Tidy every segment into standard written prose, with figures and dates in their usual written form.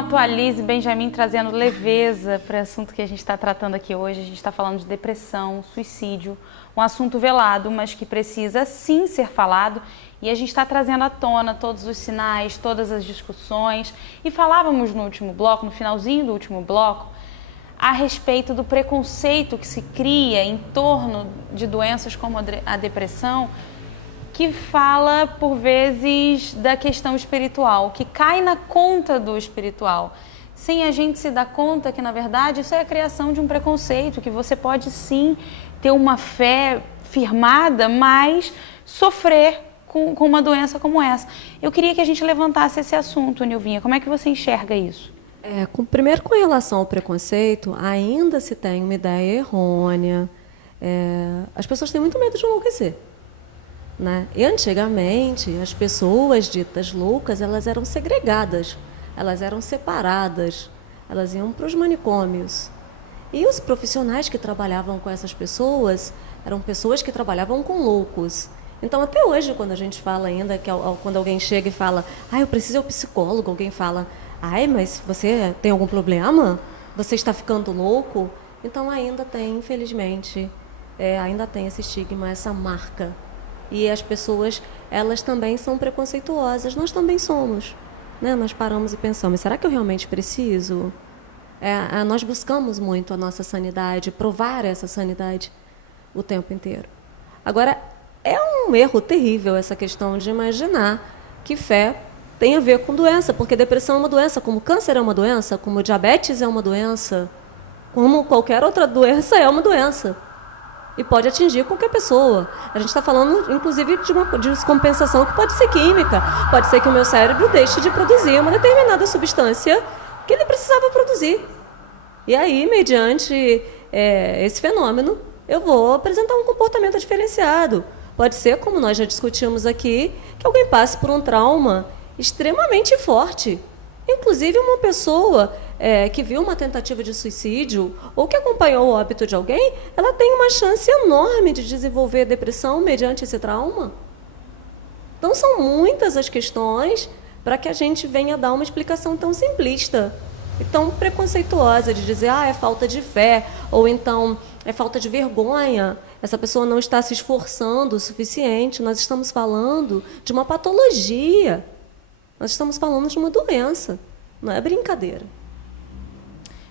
Atualize Benjamin trazendo leveza para o assunto que a gente está tratando aqui hoje. A gente está falando de depressão, suicídio, um assunto velado, mas que precisa sim ser falado. E a gente está trazendo à tona todos os sinais, todas as discussões. E falávamos no último bloco, no finalzinho do último bloco, a respeito do preconceito que se cria em torno de doenças como a depressão, que fala, por vezes, da questão espiritual, que cai na conta do espiritual, sem a gente se dar conta que, na verdade, isso é a criação de um preconceito, que você pode, sim, ter uma fé firmada, mas sofrer com uma doença como essa. Eu queria que a gente levantasse esse assunto, Nilvinha. Como é que você enxerga isso? Primeiro, com relação ao preconceito, ainda se tem uma ideia errônea. As pessoas têm muito medo de enlouquecer. Né? E antigamente, as pessoas ditas loucas, elas eram segregadas, elas eram separadas, elas iam para os manicômios. E os profissionais que trabalhavam com essas pessoas eram pessoas que trabalhavam com loucos. Então, até hoje, quando a gente fala ainda, quando alguém chega e fala, eu preciso ir ao psicólogo, alguém fala, mas você tem algum problema? Você está ficando louco? Então, ainda tem, infelizmente, ainda tem esse estigma, essa marca. E as pessoas, elas também são preconceituosas. Nós também somos. Né? Nós paramos e pensamos, será que eu realmente preciso? Nós buscamos muito a nossa sanidade, provar essa sanidade o tempo inteiro. Agora, é um erro terrível essa questão de imaginar que fé tem a ver com doença, porque depressão é uma doença, como câncer é uma doença, como diabetes é uma doença, como qualquer outra doença é uma doença. E pode atingir qualquer pessoa. A gente está falando, inclusive, de uma descompensação que pode ser química. Pode ser que o meu cérebro deixe de produzir uma determinada substância que ele precisava produzir. E aí, mediante esse fenômeno, eu vou apresentar um comportamento diferenciado. Pode ser, como nós já discutimos aqui, que alguém passe por um trauma extremamente forte. Inclusive, uma pessoa que viu uma tentativa de suicídio ou que acompanhou o óbito de alguém, ela tem uma chance enorme de desenvolver depressão mediante esse trauma. Então, são muitas as questões para que a gente venha dar uma explicação tão simplista e tão preconceituosa de dizer, é falta de fé, ou então é falta de vergonha, essa pessoa não está se esforçando o suficiente. Nós estamos falando de uma patologia, nós estamos falando de uma doença, não é brincadeira.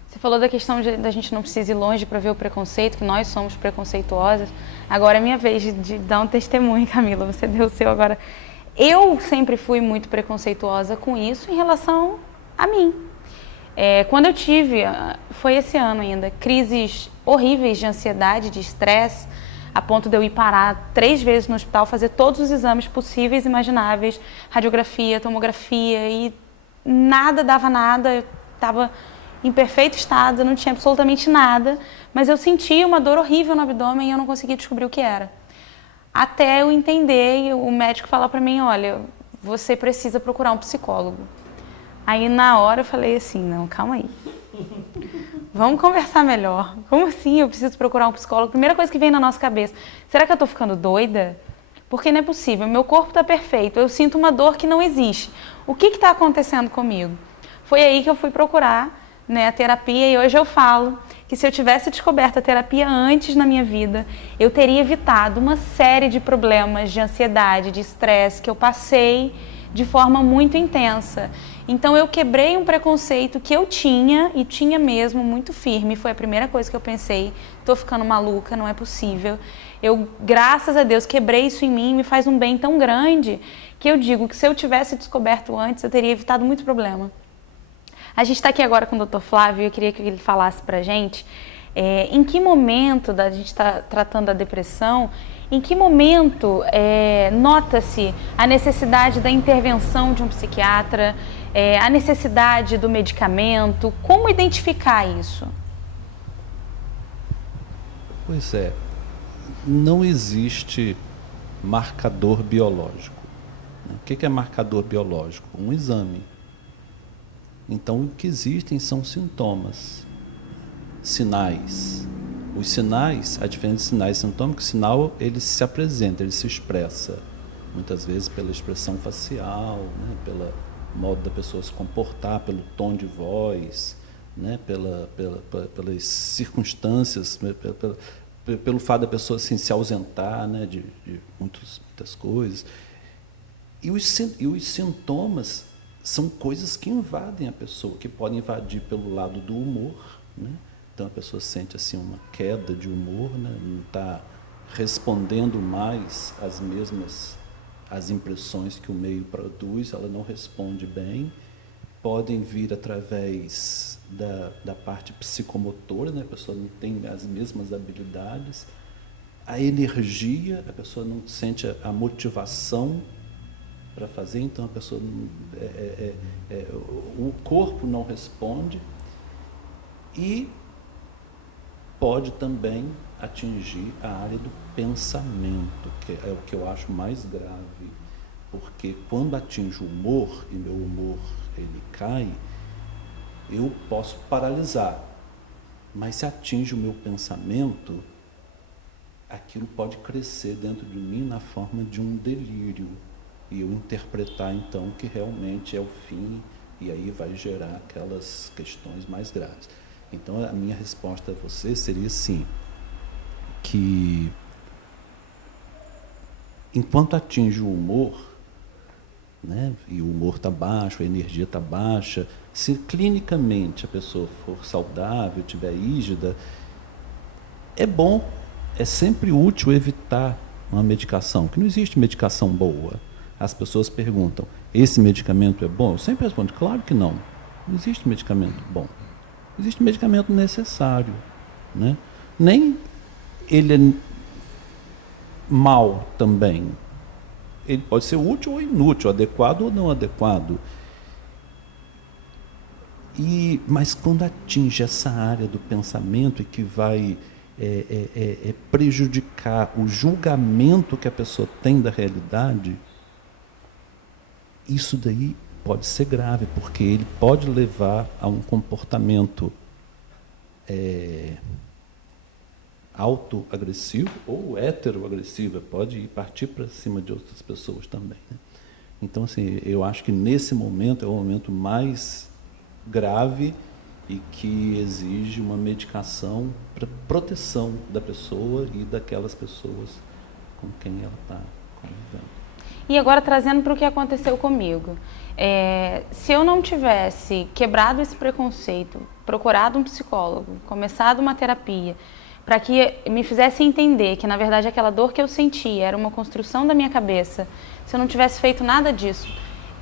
Você falou da questão da gente não precisa ir longe para ver o preconceito, que nós somos preconceituosas. Agora é minha vez de dar um testemunho, Camila, você deu o seu agora. Eu sempre fui muito preconceituosa com isso em relação a mim. Quando eu tive, foi esse ano ainda, crises horríveis de ansiedade, de estresse, a ponto de eu ir parar 3 vezes no hospital, fazer todos os exames possíveis e imagináveis, radiografia, tomografia, e nada dava nada, eu estava em perfeito estado, não tinha absolutamente nada, mas eu sentia uma dor horrível no abdômen e eu não conseguia descobrir o que era. Até eu entender e o médico falar para mim, olha, você precisa procurar um psicólogo. Aí na hora eu falei assim, não, calma aí. Vamos conversar melhor. Como assim eu preciso procurar um psicólogo? Primeira coisa que vem na nossa cabeça, será que eu estou ficando doida? Porque não é possível, meu corpo está perfeito, eu sinto uma dor que não existe. O que está acontecendo comigo? Foi aí que eu fui procurar a terapia, e hoje eu falo que se eu tivesse descoberto a terapia antes na minha vida, eu teria evitado uma série de problemas de ansiedade, de estresse que eu passei de forma muito intensa. Então eu quebrei um preconceito que eu tinha, e tinha mesmo, muito firme. Foi a primeira coisa que eu pensei, tô ficando maluca, não é possível. Eu, graças a Deus, quebrei isso em mim, me faz um bem tão grande, que eu digo que se eu tivesse descoberto antes, eu teria evitado muito problema. A gente está aqui agora com o Dr. Flávio, e eu queria que ele falasse pra gente em que momento a gente está tratando da depressão, em que momento nota-se a necessidade da intervenção de um psiquiatra, a necessidade do medicamento, como identificar isso? Pois é, não existe marcador biológico. O que é marcador biológico? Um exame. Então, o que existem são sintomas, sinais. Os sinais, a diferença de sinais e sintomas, que o sinal ele se apresenta, ele se expressa, muitas vezes pela expressão facial, né, modo da pessoa se comportar, pelo tom de voz, né? Pelas circunstâncias, né? Pelo fato da pessoa assim, se ausentar, né? de muitas coisas. E os sintomas são coisas que invadem a pessoa, que podem invadir pelo lado do humor, né? Então a pessoa sente assim uma queda de humor, né? Não está respondendo mais às impressões que o meio produz, ela não responde bem. Podem vir através da parte psicomotora, né? A pessoa não tem as mesmas habilidades. A energia, a pessoa não sente a motivação para fazer, então a pessoa o corpo não responde. E pode também atingir a área do pensamento, que é o que eu acho mais grave, porque quando atinge o humor, e meu humor ele cai, eu posso paralisar, mas se atinge o meu pensamento, aquilo pode crescer dentro de mim na forma de um delírio, e eu interpretar então que realmente é o fim, e aí vai gerar aquelas questões mais graves. Então a minha resposta a você seria assim, que enquanto atinge o humor, né, e o humor está baixo, a energia está baixa, se clinicamente a pessoa for saudável, estiver rígida, é bom, é sempre útil evitar uma medicação, que não existe medicação boa. As pessoas perguntam, esse medicamento é bom? Eu sempre respondo, claro que não. Não existe medicamento bom. Existe medicamento necessário, né? Nem ele é mal também. Ele pode ser útil ou inútil, adequado ou não adequado. Mas quando atinge essa área do pensamento e que vai prejudicar o julgamento que a pessoa tem da realidade, isso daí pode ser grave, porque ele pode levar a um comportamento autoagressivo ou heteroagressivo, pode partir para cima de outras pessoas também, né? Então, assim, eu acho que nesse momento é o momento mais grave e que exige uma medicação para proteção da pessoa e daquelas pessoas com quem ela está convivendo. E agora trazendo para o que aconteceu comigo. Se eu não tivesse quebrado esse preconceito, procurado um psicólogo, começado uma terapia, para que me fizesse entender que, na verdade, aquela dor que eu sentia era uma construção da minha cabeça, se eu não tivesse feito nada disso,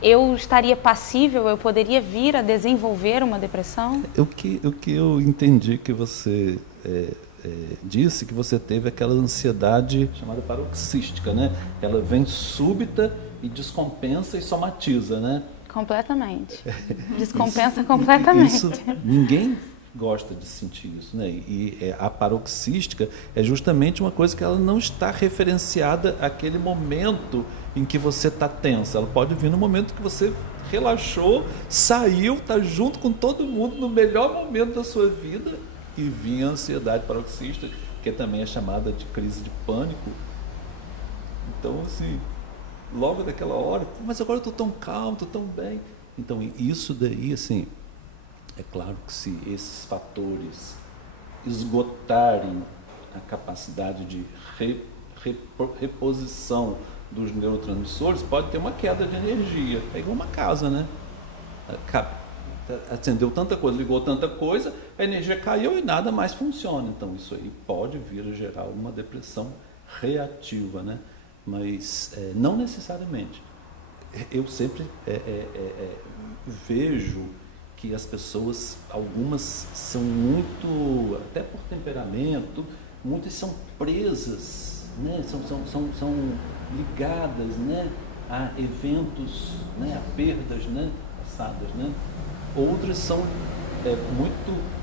eu estaria passível, eu poderia vir a desenvolver uma depressão? O que eu entendi que você disse, que você teve aquela ansiedade chamada paroxística, né? Ela vem súbita e descompensa e somatiza, né? Completamente. Descompensa completamente. Isso, ninguém gosta de sentir isso, né? E a paroxística é justamente uma coisa que ela não está referenciada àquele momento em que você está tensa. Ela pode vir no momento que você relaxou, saiu, está junto com todo mundo no melhor momento da sua vida e vir a ansiedade paroxística, que também é chamada de crise de pânico. Então, assim, logo daquela hora, mas agora eu estou tão calmo, estou tão bem. Então, isso daí, assim, é claro que se esses fatores esgotarem a capacidade de reposição dos neurotransmissores, pode ter uma queda de energia. É igual uma casa, né? Acendeu tanta coisa, ligou tanta coisa, a energia caiu e nada mais funciona. Então, isso aí pode vir a gerar uma depressão reativa, né? Mas não necessariamente. Eu sempre vejo que as pessoas, algumas são muito, até por temperamento, muitas são presas, né? São ligadas, né? A eventos, né? A perdas, né? Passadas, né? Outras são muito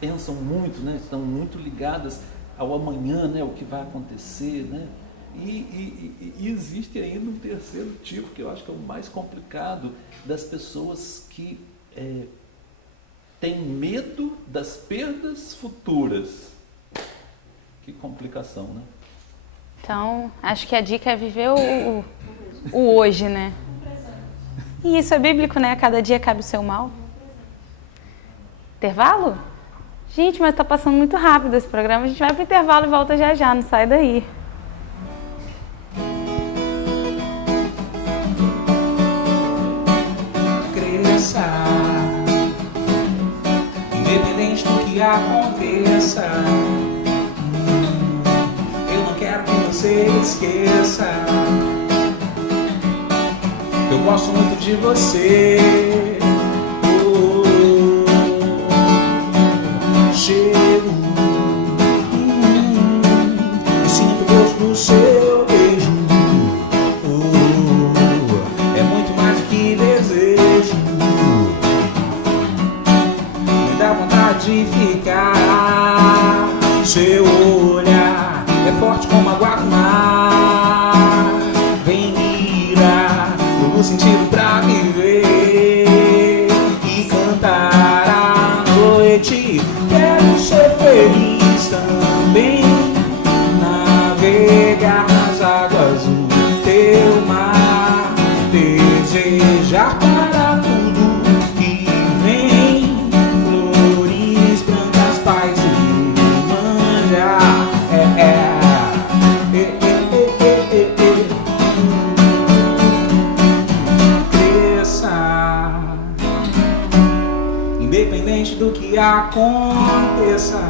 pensam muito, né? Estão muito ligadas ao amanhã, né? O que vai acontecer, né? E existe ainda um terceiro tipo, que eu acho que é o mais complicado, das pessoas que têm medo das perdas futuras. Que complicação, né? Então, acho que a dica é viver o hoje, né? E isso é bíblico, né? A cada dia cabe o seu mal. Intervalo? Gente, mas tá passando muito rápido esse programa. A gente vai pro intervalo e volta já já, não sai daí. Cresça, independente do que aconteça. Eu não quero que você esqueça. Eu gosto muito de você. Chego e sinto o gosto do seu beijo. É muito mais do que desejo. Me dá vontade de ficar. Seu olhar é forte como água do mar. Vem mirar no sentido pra viver e cantar à noite. Quero ser feliz também, navegar nas águas do teu mar, desejar para tudo que vem, flores brancas, paz e manja. Cresça, independente do que aconteça.